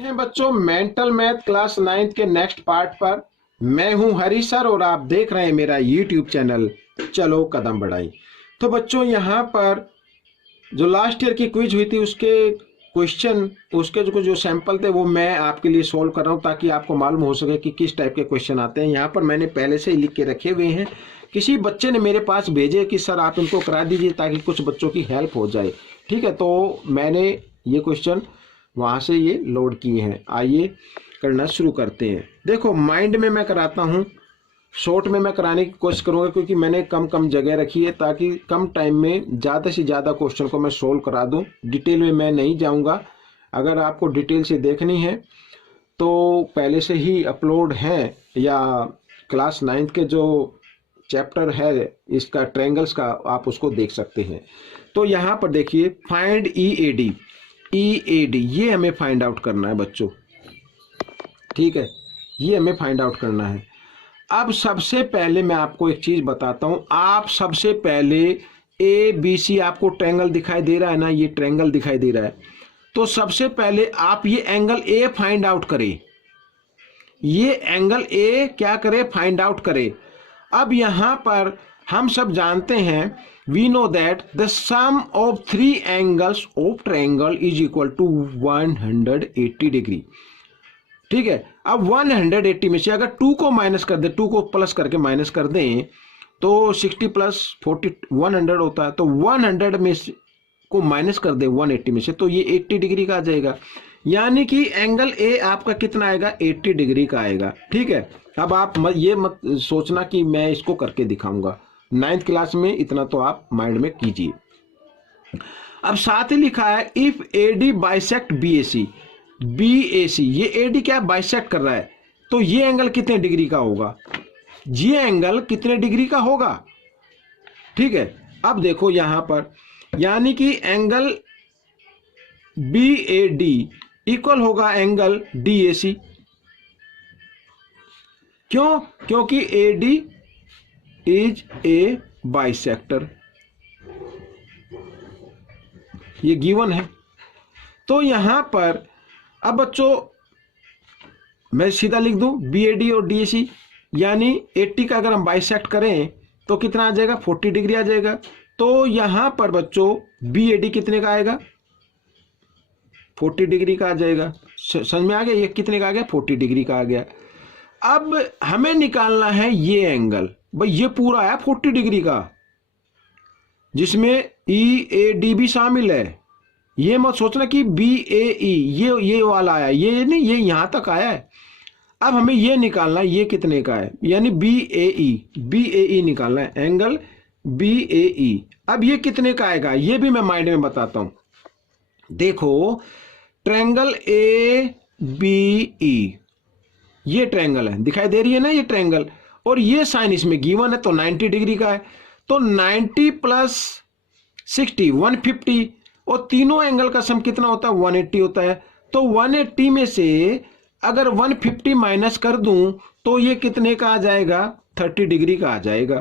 हैं बच्चों mental math class 9th के नेक्स्ट पार्ट पर। मैं हूं हरी सर और आप देख रहे हैं मेरा यूट्यूब चैनल चलो कदम बढ़ाई। तो बच्चों यहाँ पर जो लास्ट ईयर की क्विज हुई थी उसके क्वेश्चन, उसके जो सैंपल थे वो मैं आपके लिए सोल्व कर रहा हूँ ताकि आपको मालूम हो सके कि किस टाइप के क्वेश्चन आते हैं। यहाँ पर मैंने पहले से ही लिख के रखे हुए हैं। किसी बच्चे ने मेरे पास भेजे कि सर आप इनको करा दीजिए ताकि कुछ बच्चों की हेल्प हो जाए। ठीक है, तो मैंने ये क्वेश्चन वहाँ से ये लोड किए हैं। आइए करना शुरू करते हैं। देखो माइंड में मैं कराता हूँ, शॉर्ट में मैं कराने की कोशिश करूँगा क्योंकि मैंने कम जगह रखी है ताकि कम टाइम में ज़्यादा से ज़्यादा क्वेश्चन को मैं सोल्व करा दूँ। डिटेल में मैं नहीं जाऊँगा। अगर आपको डिटेल से देखनी है तो पहले से ही अपलोड है या क्लास 9th के जो चैप्टर है इसका ट्रायंगल्स का, आप उसको देख सकते हैं। तो यहाँ पर देखिए फाइंड ई ए डी ये हमें फाइंड आउट करना है बच्चों। ठीक है, ये हमें फाइंड आउट करना है। अब सबसे पहले मैं आपको एक चीज बताता हूं। आप सबसे पहले ए बी सी, आपको ट्रायंगल दिखाई दे रहा है ना, ये ट्रायंगल दिखाई दे रहा है। तो सबसे पहले आप ये एंगल ए फाइंड आउट करें। ये एंगल ए क्या करे, फाइंड आउट करे। अब यहां पर हम सब जानते हैं, we know that the sum of 3 angles of triangle is equal to 180 degree. ठीक है, अब 180 में से अगर 2 को माइनस कर दे, 2 को प्लस करके माइनस कर दें तो 60 प्लस 40 100 होता है। तो 100 में से को माइनस कर दे 180 में से तो ये 80 डिग्री का आ जाएगा। यानी कि एंगल ए आपका कितना आएगा, 80 डिग्री का आएगा। ठीक है, अब आप ये मत सोचना कि मैं इसको करके दिखाऊंगा। 9th क्लास में इतना तो आप माइंड में कीजिए। अब साथ ही लिखा है if A D bisect B A C, ये ए डी क्या बाइसेक्ट कर रहा है, तो ये एंगल कितने डिग्री का होगा, ये एंगल कितने डिग्री का होगा। ठीक है, अब देखो यहां पर, यानी कि angle B A D equal होगा एंगल डी ए सी। क्यों? क्योंकि A D is a bisector, ये गिवन है। तो यहां पर अब बच्चों मैं सीधा लिख दूं बी ए डी और डी ए सी, यानी 80 का अगर हम बाइसेक्ट करें तो कितना आ जाएगा, 40 डिग्री आ जाएगा। तो यहां पर बच्चों बी ए डी कितने का आएगा, 40 डिग्री का आ जाएगा। समझ में आ गया, ये कितने का आ गया, 40 डिग्री का आ गया। अब हमें निकालना है ये एंगल, भाई ये पूरा है 40 डिग्री का जिसमें ई ए डी भी शामिल है। ये मत सोचना कि बी ए ई ये वाला आया, ये नहीं, ये यहां तक आया है। अब हमें ये निकालना है ये कितने का है, यानी बी ए ई निकालना है, एंगल बी ए ई। अब ये कितने का आएगा ये भी मैं माइंड में बताता हूं। देखो ट्रायंगल ए बी ई, ये ट्रायंगल है, दिखाई दे रही है ना ये ट्रायंगल, और ये साइन इसमें गिवन है तो 90 डिग्री का है। तो 90 प्लस 60 150, और तीनों एंगल का सम कितना होता है, 180 होता है। तो 180 में से अगर 150 माइनस कर दूं तो ये कितने का आ जाएगा, 30 डिग्री का आ जाएगा।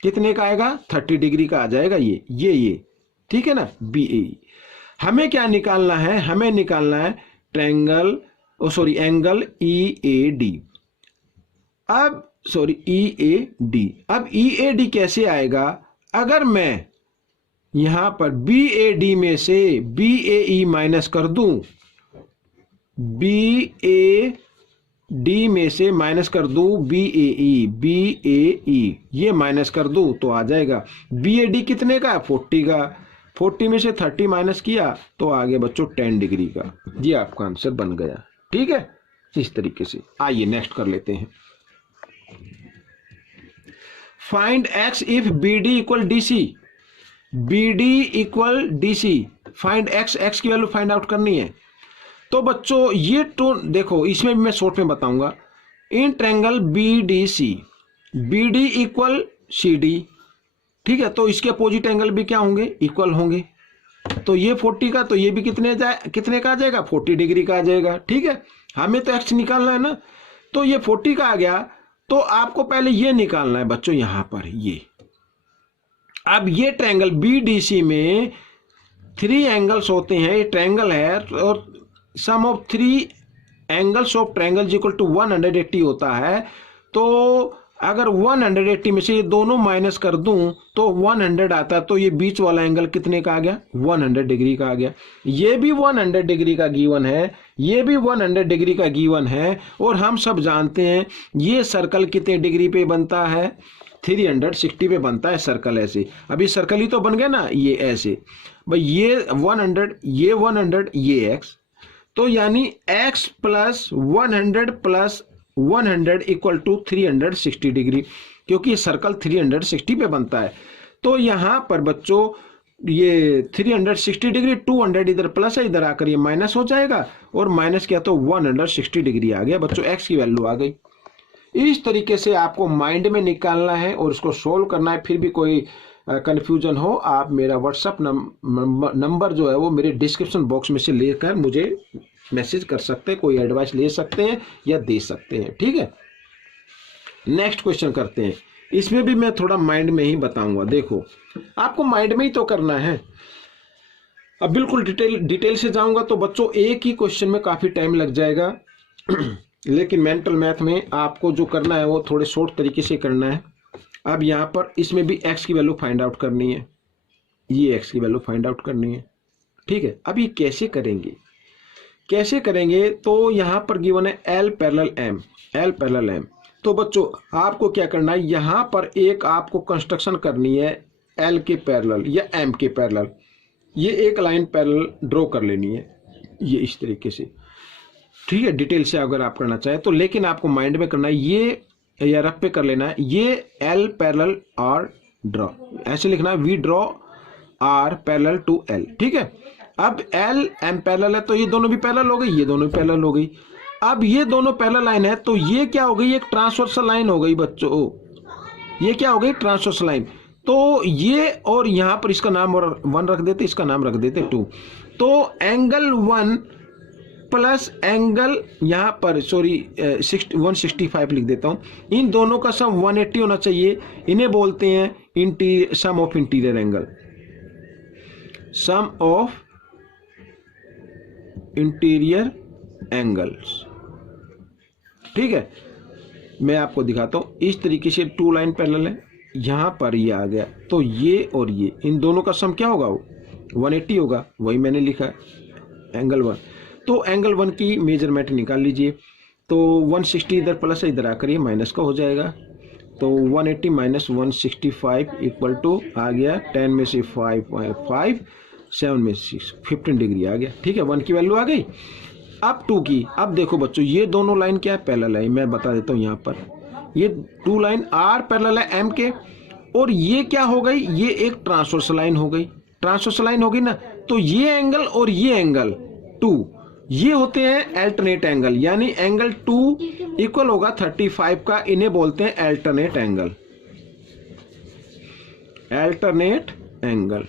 कितने का आएगा, 30 डिग्री का आ जाएगा ये ठीक है ना, बी ए। हमें क्या निकालना है, हमें निकालना है triangle angle E A D. अब ई ए डी, अब ई ए डी कैसे आएगा, अगर मैं यहां पर बी ए डी में से बी ए ई माइनस कर दूं, बी ए डी में से माइनस कर दूं बी ए ई, ये माइनस कर दूं तो आ जाएगा बी ए डी कितने का, 40 का। 40 में से 30 माइनस किया तो आ गया बच्चों 10 डिग्री का। ये आपका आंसर बन गया। ठीक है, इस तरीके से। आइए नेक्स्ट कर लेते हैं। Find X if B D equal D C, B D equal D C, find X की वैल्यू फाइंड आउट करनी है। तो बच्चों ये तो देखो, इसमें भी मैं शॉर्ट में बताऊंगा। In triangle B D C, B D equal C D. ठीक है, तो इसके अपोजिट एंगल भी क्या होंगे, इक्वल होंगे। तो ये 40 का, तो ये भी कितने का आ जाएगा, 40 डिग्री का आ जाएगा। ठीक है, हमें तो एक्स निकालना है ना, तो ये 40 का आ गया। तो आपको पहले ये निकालना है बच्चों, यहां पर ये। अब ये ट्रायंगल बी डी सी में 3 एंगल्स होते हैं, ये ट्रायंगल है और sum of three angles of triangle equal to 180 होता है, तो अगर 180 में से ये दोनों माइनस कर दूं तो 100 आता है, तो ये बीच वाला एंगल कितने का आ गया? 100 डिग्री का आ गया। ये भी 100 डिग्री का गिवन है, ये भी 100 डिग्री का गिवन है, और हम सब जानते हैं ये सर्कल कितने डिग्री पे बनता है? 360 पे बनता है सर्कल। ऐसे अभी सर्कल ही तो बन गया ना, ये ऐसे भाई, ये 100, ये 100, ये x, तो यानी x plus 100 plus 100 equal to 360 degree, क्योंकि सर्कल 360 पे बनता है। तो यहां पर बच्चों ये 360 डिग्री, 200 इधर प्लस है, इधर आकर ये माइनस हो जाएगा, और माइनस किया तो 160 डिग्री आ गया बच्चों, x की वैल्यू आ गई। इस तरीके से आपको माइंड में निकालना है और इसको सोल्व करना है। फिर भी कोई कंफ्यूजन हो, आप मेरा व्हाट्सएप नंबर जो है वो मेरे डिस्क्रिप्शन बॉक्स में से लेकर मुझे मैसेज कर सकते हैं, कोई एडवाइस ले सकते हैं या दे सकते हैं, ठीक है। नेक्स्ट क्वेश्चन करते हैं। इसमें भी मैं थोड़ा माइंड में ही बताऊंगा। देखो, आपको माइंड में ही तो करना है। अब बिल्कुल डिटेल से जाऊंगा तो बच्चों एक ही क्वेश्चन में काफी टाइम लग जाएगा लेकिन मेंटल मैथ में आपको जो करना है वो थोड़े शॉर्ट तरीके से करना है। अब यहाँ पर इसमें भी x की वैल्यू फाइंड आउट करनी है, ये x की वैल्यू फाइंड आउट करनी है, ठीक है। अब ये कैसे करेंगे, कैसे करेंगे? तो यहाँ पर गिवन है L parallel M, L parallel M। तो बच्चों आपको क्या करना है, यहाँ पर एक आपको कंस्ट्रक्शन करनी है L के पैरेलल या M के पैरेलल। ये एक लाइन पैरेलल ड्रॉ कर लेनी है, ये इस तरीके से, ठीक है। डिटेल से अगर आप करना चाहें तो, लेकिन आपको माइंड में करना है, ये या रफ पे कर लेना है, ये L पैरेलल R ड्रॉ, ऐसे लिखना है, we draw R parallel to L, ठीक है। अब L M पैरेलल है तो ये दोनों भी पैरेलल हो गई, ये दोनों भी पैरेलल हो गई। अब ये दोनों पैरेलल लाइन है तो ये क्या हो गई, एक ट्रांसवर्सल लाइन हो गई बच्चों, ये क्या हो गई, ट्रांसवर्सल लाइन। तो ये, और यहां पर इसका नाम और 1 रख देते, इसका नाम रख देते 2। तो एंगल 1 प्लस एंगल यहाँ पर 165 लिख देता हूं, इन दोनों का सम 180 होना चाहिए। इन्हें बोलते हैं sum of interior angle, sum of interior angles, ठीक है। मैं आपको दिखाता हूं, इस तरीके से 2 लाइन पैरेलल है, यहां पर ये आ गया, तो ये और ये, इन दोनों का सम क्या होगा, वो 180 होगा, वही मैंने लिखा है एंगल 1। तो एंगल 1 की मेजरमेंट निकाल लीजिए, तो 160 इधर प्लस है, इधर आकर ये माइनस का हो जाएगा, तो 180 माइनस 165 इक्वल टू आ गया 10 में से 5, 7 में से 15 डिग्री आ गया, ठीक है। 1 की वैल्यू आ गई। अब 2 की, अब देखो बच्चों ये दोनों लाइन क्या है, पैरेलल है। मैं बता देता हूँ, यहाँ पर ये 2 लाइन R पैरेलल है M के, और ये क्या हो गई, ये एक ट्रांसवर्सल लाइन हो गई, ट्रांसवर्सल लाइन होगी ना। तो ये एंगल और ये एंगल 2, ये होते हैं अल्टरनेट एंगल, यानी एंगल 2 इक्वल होगा 35 का, इन्हें बोलते हैं अल्टरनेट एंगल, अल्टरनेट एंगल,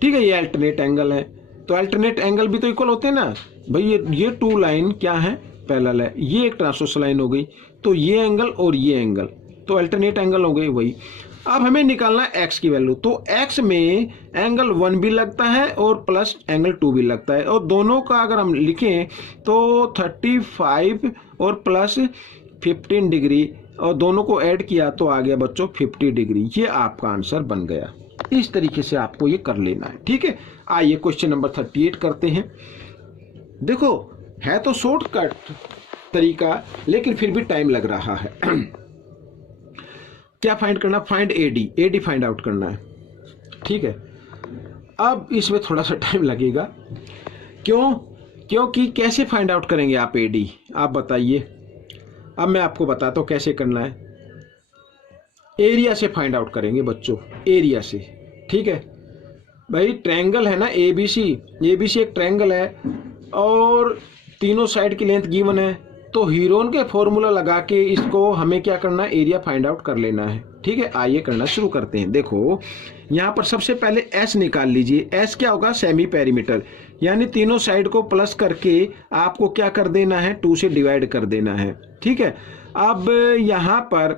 ठीक है। ये अल्टरनेट एंगल है, तो अल्टरनेट एंगल भी तो इक्वल होते हैं ना भाई। ये 2 लाइन क्या है, पैरेलल है, ये एक ट्रांसवर्सल लाइन हो गई, तो ये एंगल और ये एंगल तो अल्टरनेट एंगल हो गई वही। अब हमें निकालना है x की वैल्यू, तो x में एंगल 1 भी लगता है और प्लस एंगल 2 भी लगता है, और दोनों का अगर हम लिखें तो 35 और प्लस 15 डिग्री, और दोनों को ऐड किया तो आ गया बच्चों 50 डिग्री। ये आपका आंसर बन गया। इस तरीके से आपको ये कर लेना है, ठीक है। आइए क्वेश्चन नंबर 38 करते हैं। देखो, है तो शॉर्टकट तरीका, लेकिन फिर भी टाइम लग रहा है। क्या फाइंड करना, फाइंड AD फाइंड आउट करना है, ठीक है। अब इसमें थोड़ा सा टाइम लगेगा, क्यों? क्योंकि कैसे फाइंड आउट करेंगे आप AD, आप बताइए। अब मैं आपको बताता हूं कैसे करना है। एरिया से फाइंड आउट करेंगे बच्चों, एरिया से, ठीक है भाई। ट्रायंगल है ना ABC एक ट्रायंगल है, और तीनों साइड की लेंथ गिवन है, तो हीरोन के फॉर्मूला लगा के इसको हमें क्या करना है, एरिया फाइंड आउट कर लेना है, ठीक है। आइए करना शुरू करते हैं। देखो, यहाँ पर सबसे पहले S निकाल लीजिए। S क्या होगा, सेमी पेरीमीटर, यानी तीनों साइड को प्लस करके आपको क्या कर देना है, 2 से डिवाइड कर देना है, ठीक है। अब यहाँ पर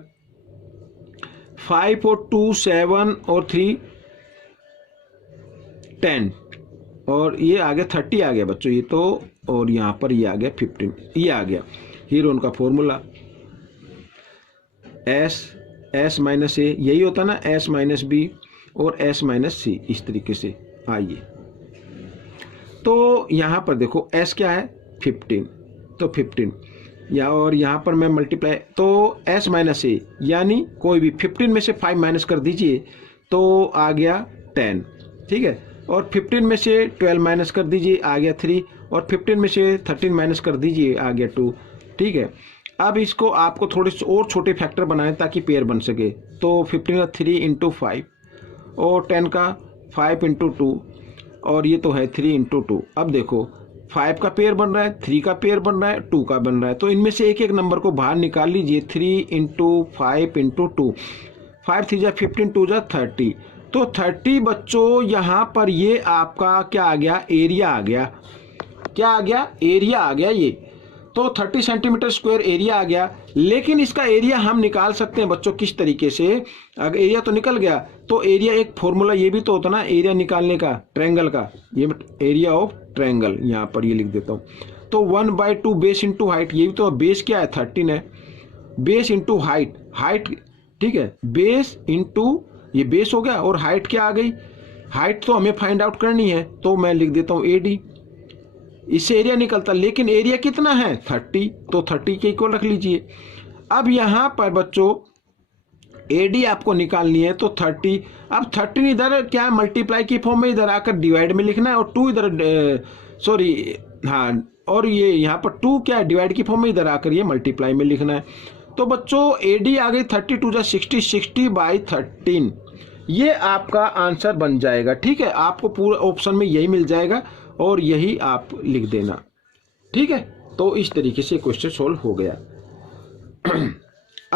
5 और 2 7 और 3 10, और ये आ गया 30 आ गया बच्चों ये तो, और यहाँ पर ये आ गया 15, ये आ गया हीरोन का फॉर्मूला S माइनस ए, यही होता ना S माइनस बी और S माइनस सी, इस तरीके से। आइए तो यहाँ पर देखो S क्या है 15, तो 15 या और यहाँ पर मैं मल्टीप्लाई, तो S माइनस ए यानी कोई भी 15 में से 5 माइनस कर दीजिए तो आ गया 10, ठीक है। और 15 में से 12 माइनस कर दीजिए आ गया 3, और 15 में से 13 माइनस कर दीजिए आ गया 2, ठीक है। अब इसको आपको थोड़े से और छोटे फैक्टर बनाएं ताकि पेयर बन सके। तो 15 का 3 इंटू 5 और 10 का 5 इंटू 2, और ये तो है 3 इंटू 2। अब देखो 5 का पेयर बन रहा है, 3 का पेयर बन रहा है, 2 का बन रहा है, तो इनमें से एक एक नंबर को बाहर निकाल लीजिए। 3 इंटू 5 इंटू 2, 5 3 जा 15, 2 जा 30, तो 30 बच्चों यहाँ पर ये आपका क्या आ गया, एरिया आ गया। क्या आ गया, एरिया आ गया ये, तो 30 सेंटीमीटर स्क्वायर एरिया आ गया। लेकिन इसका एरिया हम निकाल सकते हैं बच्चों किस तरीके से, अगर एरिया तो निकल गया तो एरिया एक फॉर्मूला ये भी तो होता ना एरिया निकालने का, ट्रायंगल का, ये एरिया ऑफ ट्रायंगल यहाँ पर ये लिख देता हूँ। तो 1/2 बेस इंटू हाइट, ये भी तो बेस क्या है 13 है, बेस इंटू हाइट, हाइट ठीक है, बेस इंटू ये बेस हो गया, और हाइट क्या आ गई, हाइट तो हमें फाइंड आउट करनी है, तो मैं लिख देता हूँ AD, इससे एरिया निकलता, लेकिन एरिया कितना है 30, तो 30 के इक्वल रख लीजिए। अब यहाँ पर बच्चों AD आपको निकालनी है, तो 30, अब 13 इधर क्या मल्टीप्लाई की फॉर्म में इधर आकर डिवाइड में लिखना है, और 2 इधर सॉरी हाँ, और ये यहाँ पर 2 क्या है डिवाइड की फॉर्म में इधर आकर ये मल्टीप्लाई में लिखना है। तो बच्चों AD आ गई 32 जा 60, 60/13, ये आपका आंसर बन जाएगा, ठीक है। आपको पूरा ऑप्शन में यही मिल जाएगा और यही आप लिख देना, ठीक है। तो इस तरीके से क्वेश्चन सोल्व हो गया।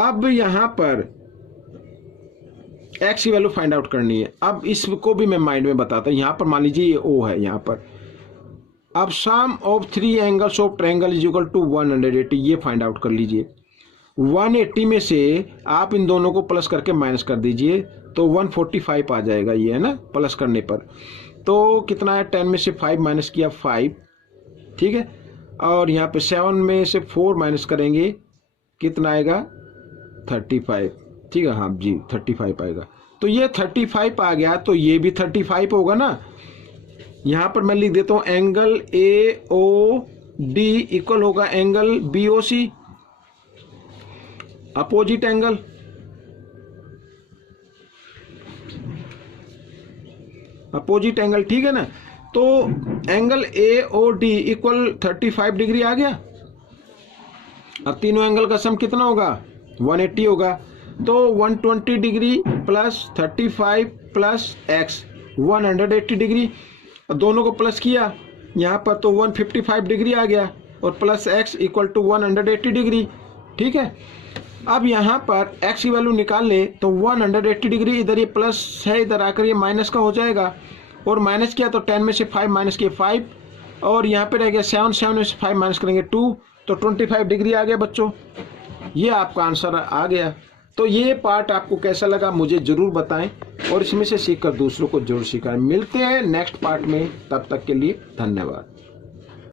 अब यहाँ पर x की वैल्यू फाइंड आउट करनी है। अब इसको भी मैं माइंड में बताता हूँ। यहाँ पर मान लीजिए ये O है यहाँ पर, अब sum of 3 angles of triangle is equal to 180, ये फाइंड आउट कर लीजिए। 180 में से आप इन दोनों को प्लस करके माइनस कर दीजिए तो 145 आ जाएगा, ये है ना प्लस करने पर। तो कितना है 10 में से 5 माइनस किया 5, ठीक है। और यहाँ पे 7 में से 4 माइनस करेंगे कितना आएगा 35, ठीक है, हाँ जी 35 आएगा। तो ये 35 आ गया, तो ये भी 35 होगा ना। यहाँ पर मैं लिख देता हूँ एंगल AOD इक्वल होगा angle BOC, opposite angle, opposite angle, ठीक है ना। तो एंगल AOD इक्वल 35 डिग्री आ गया। अब तीनों एंगल का सम कितना होगा 180 होगा, तो 120 degree plus 35 plus x 180 degree, दोनों को प्लस किया यहाँ पर तो 155 डिग्री आ गया, और plus x equal to 180 degree, ठीक है। अब यहाँ पर x की वैल्यू निकाल ले तो 180 डिग्री, इधर ये प्लस है इधर आकर ये माइनस का हो जाएगा, और माइनस किया तो 10 में से 5 माइनस किए 5, और यहाँ पे रह गया 7 में से 5 माइनस करेंगे 2, तो 25 डिग्री आ गया बच्चों। ये आपका आंसर आ गया। तो ये पार्ट आपको कैसा लगा मुझे ज़रूर बताएं, और इसमें से सीखकर दूसरों को जरूर सिखाएं। मिलते हैं नेक्स्ट पार्ट में, तब तक के लिए धन्यवाद।